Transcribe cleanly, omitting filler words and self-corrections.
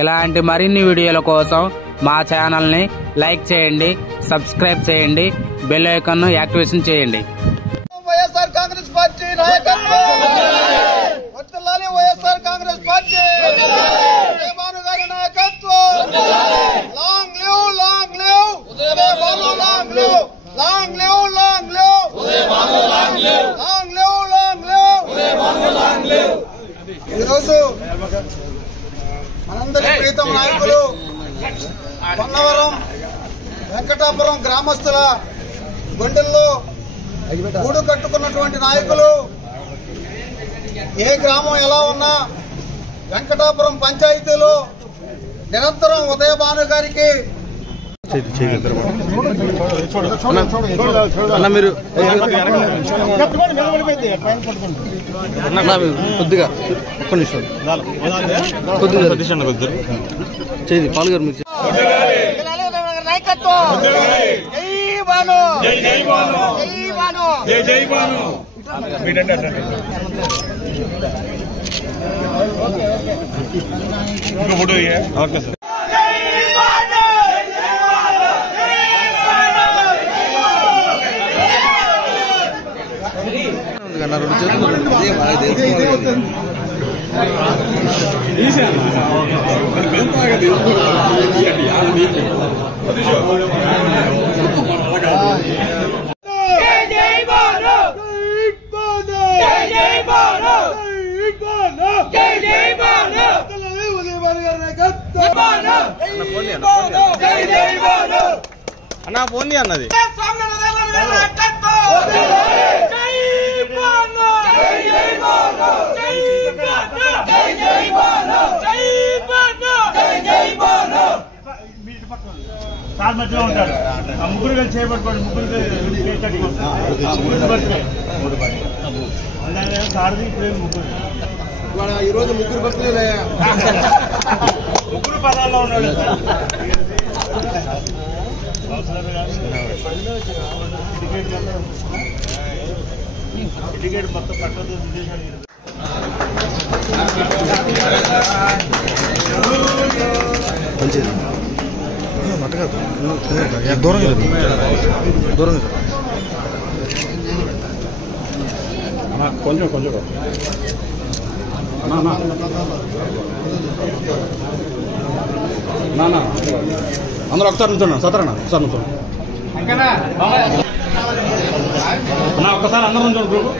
ఇలాంటి మరిన్ని వీడియోల కోసం మా ఛానల్ని లైక్ చేయండి, సబ్స్క్రైబ్ చేయండి, బెల్ ఐకాన్ను యాక్టివేషన్ చేయండి. వైఎస్ఆర్ కాంగ్రెస్ పార్టీ నాయకత్వం వర్ధిల్లాలి. వైఎస్ఆర్ కాంగ్రెస్ పార్టీ ఉదయభాను గారి నాయకత్వం. Long live long live Udayabhanu, long live long live long live Udayabhanu, long live long live long live Udayabhanu, long live. ఈరోజు మనందరి ప్రీతం నాయకులు పొన్నవరం వెంకటాపురం గ్రామస్తుల గుండెల్లో గూడు కట్టుకున్నటువంటి నాయకులు. ఏ గ్రామం ఎలా ఉన్నా వెంకటాపురం పంచాయతీలో నిరంతరం ఉదయభాను గారికి కొద్దిగా ఒక్క నిమిషం కొద్దిగా పాల్గొరు మీరు నాయకత్వం. జై భాను, జై జై భాను, జై భాను, జై జై భాను. Okay sir. అన్నా ఫోన్ అన్నది సార్ మధ్యలో ఉంటాడు. ఆ ముగ్గురు కలిసి చేపట్టుకోండి. ముగ్గురు సారది ఇప్పుడు ముగ్గురు ఈరోజు ముగ్గురు బర్త్డే, ముగ్గురు పదాల్లో ఉన్నాడు. టికెట్ మొత్తం పట్టదు మంచిది మట్టగా దూరంగా దూరంగా కొంచెం కొంచెం అందరూ ఒకసారి నుంచోండి. సతరణ ఒకసారి నుంచోండి. ఒక్కసారి అందరూ నుంచోండి గ్రూప్.